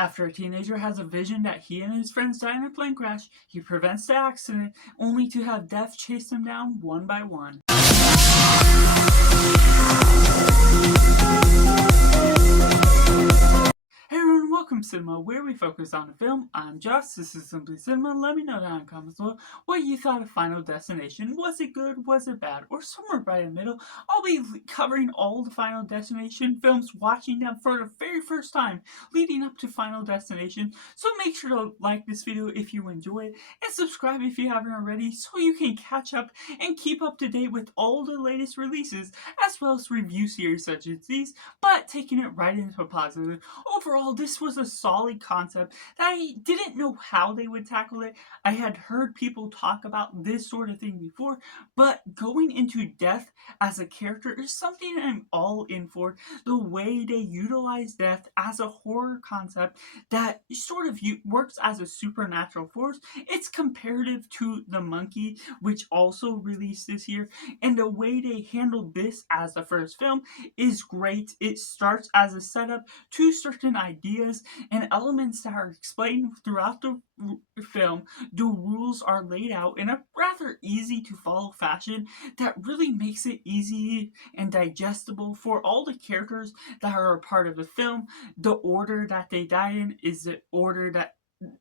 After a teenager has a vision that he and his friends die in a plane crash, he prevents the accident, only to have death chase them down one by one. Hey everyone, welcome to Cinema, where we focus on a film. I'm Josh, this is Simply Cinema. Let me know down in the comments below what you thought of Final Destination. Was it good, was it bad, or somewhere right in the middle? I'll be covering all the Final Destination films, watching them for the very first time, leading up to Final Destination. So make sure to like this video if you enjoy it, and subscribe if you haven't already, so you can catch up and keep up to date with all the latest releases, as well as review series such as these, but taking it right into a positive. Overall, this was a solid concept that I didn't know how they would tackle it. I had heard people talk about this sort of thing before, but going into death as a character is something I'm all in for. The way they utilize death as a horror concept that sort of works as a supernatural force. It's comparative to The Monkey, which also released this year, and the way they handled this as the first film is great. It starts as a setup to certain ideas and elements that are explained throughout the film. The rules are laid out in a rather easy to follow fashion that really makes it easy and digestible for all the characters that are a part of the film. The order that they die in is the order that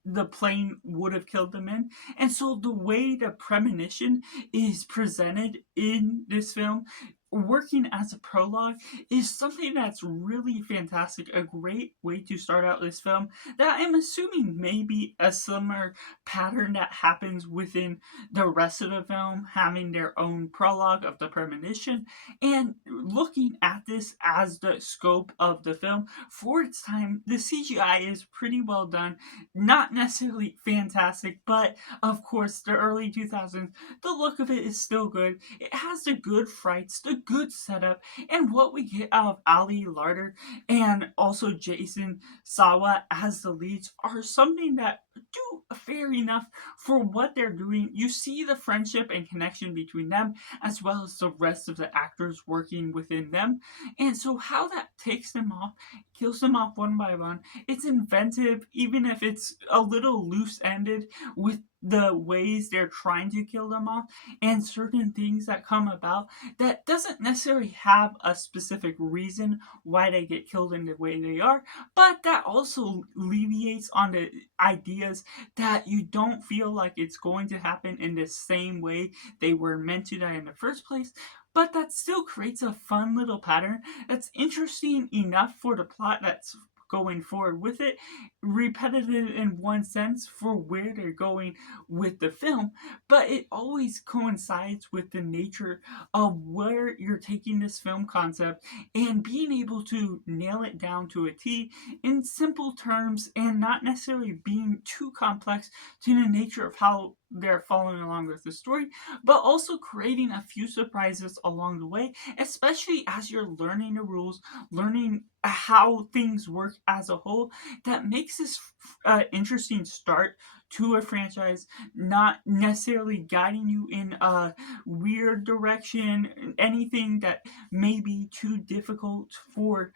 the plane would have killed them in. And so the way the premonition is presented in this film, working as a prologue, is something that's really fantastic. A great way to start out this film that I'm assuming may be a similar pattern that happens within the rest of the film, having their own prologue of the premonition. And looking at this as the scope of the film for its time, the CGI is pretty well done. Not necessarily fantastic, but of course the early 2000s, the look of it is still good. It has the good frights, the good setup, and what we get out of Ali Larter and also Jason Sawa as the leads are something that do fair enough for what they're doing. You see the friendship and connection between them, as well as the rest of the actors working within them. And so how that takes them off, kills them off one by one, it's inventive, even if it's a little loose-ended with the ways they're trying to kill them off, and certain things that come about that doesn't necessarily have a specific reason why they get killed in the way they are, but that also alleviates on the ideas that you don't feel like it's going to happen in the same way they were meant to die in the first place. But that still creates a fun little pattern that's interesting enough for the plot that's going forward with it, repetitive in one sense for where they're going with the film, but it always coincides with the nature of where you're taking this film concept and being able to nail it down to a T in simple terms and not necessarily being too complex to the nature of how they're following along with the story, but also creating a few surprises along the way, especially as you're learning the rules, learning how things work as a whole. That makes this interesting start to a franchise, not necessarily guiding you in a weird direction, anything that may be too difficult for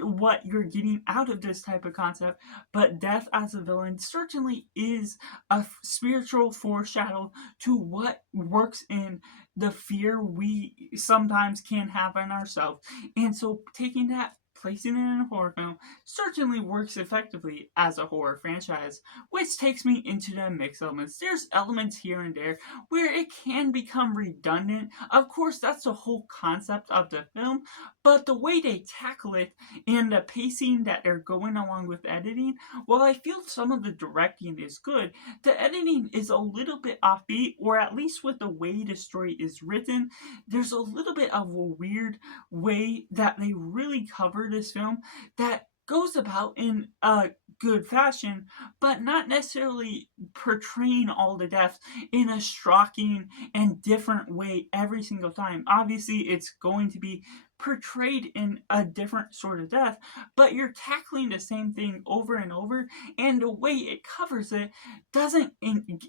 what you're getting out of this type of concept. But death as a villain certainly is a spiritual foreshadow to what works in the fear we sometimes can have in ourselves. And so taking that, placing it in a horror film, certainly works effectively as a horror franchise, which takes me into the mixed elements. There's elements here and there where it can become redundant. Of course, that's the whole concept of the film, but the way they tackle it and the pacing that they're going along with editing, while I feel some of the directing is good, the editing is a little bit offbeat, or at least with the way the story is written, there's a little bit of a weird way that they really cover this film that goes about in a good fashion, but not necessarily portraying all the deaths in a shocking and different way every single time. Obviously, it's going to be portrayed in a different sort of death, but you're tackling the same thing over and over, and the way it covers it doesn't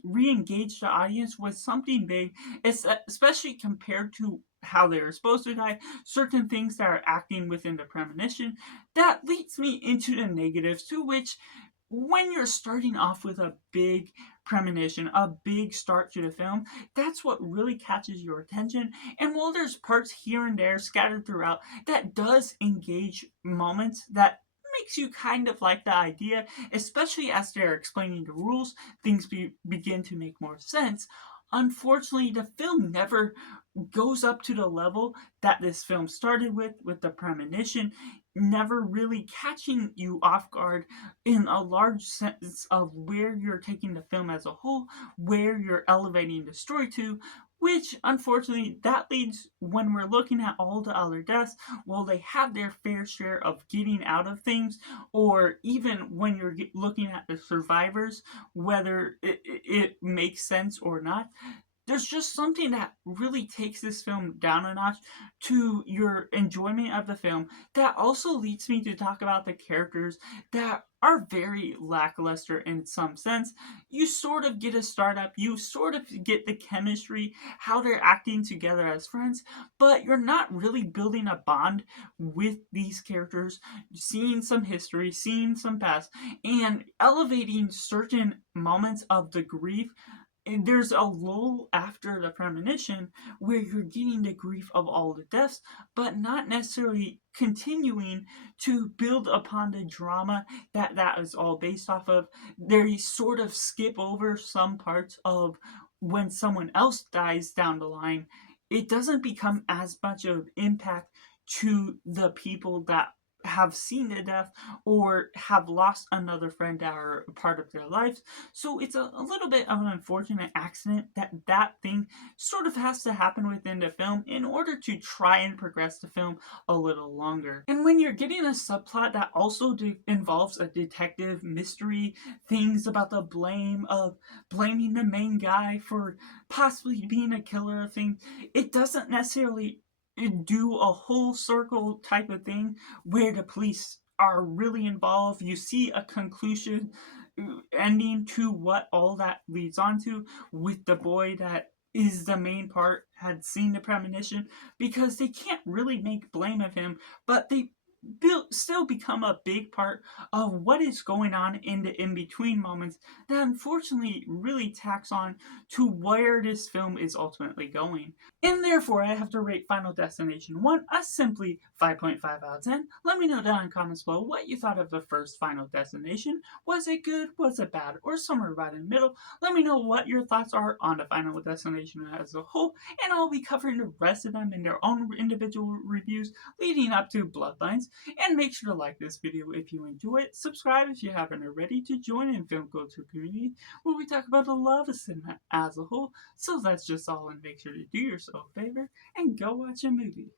re-engage the audience with something big, especially compared to how they were supposed to die, certain things that are acting within the premonition that leads me into the negatives, to which when you're starting off with a big premonition, a big start to the film, that's what really catches your attention. And while there's parts here and there scattered throughout that does engage moments that makes you kind of like the idea, especially as they're explaining the rules, things begin to make more sense. Unfortunately, the film never goes up to the level that this film started with the premonition, never really catching you off guard in a large sense of where you're taking the film as a whole, where you're elevating the story to, which unfortunately that leads when we're looking at all the other deaths, while they have their fair share of getting out of things, or even when you're looking at the survivors, whether it makes sense or not, there's just something that really takes this film down a notch to your enjoyment of the film, that also leads me to talk about the characters that are very lackluster in some sense. You sort of get a startup, you sort of get the chemistry, how they're acting together as friends, but you're not really building a bond with these characters, seeing some history, seeing some past, and elevating certain moments of the grief. And there's a lull after the premonition where you're getting the grief of all the deaths, but not necessarily continuing to build upon the drama that is all based off of. They sort of skip over some parts of when someone else dies down the line. It doesn't become as much of impact to the people that have seen the death or have lost another friend that are a part of their lives. So it's a little bit of an unfortunate accident that that thing sort of has to happen within the film in order to try and progress the film a little longer. And when you're getting a subplot that also involves a detective mystery, things about the blame of blaming the main guy for possibly being a killer of things, it doesn't necessarily do a whole circle type of thing where the police are really involved. You see a conclusion ending to what all that leads on to, with the boy that is the main part had seen the premonition, because they can't really make blame of him, but they still become a big part of what is going on in the in-between moments that unfortunately really tacks on to where this film is ultimately going. And therefore, I have to rate Final Destination 1 a simply 5.5 out of 10. Let me know down in comments below what you thought of the first Final Destination. Was it good? Was it bad? Or somewhere right in the middle? Let me know what your thoughts are on the Final Destination as a whole, and I'll be covering the rest of them in their own individual reviews leading up to Bloodlines. And make sure to like this video if you enjoy it, subscribe if you haven't already to join in film culture community where we talk about the love of cinema as a whole. So that's just all, and make sure to do yourself a favor and go watch a movie.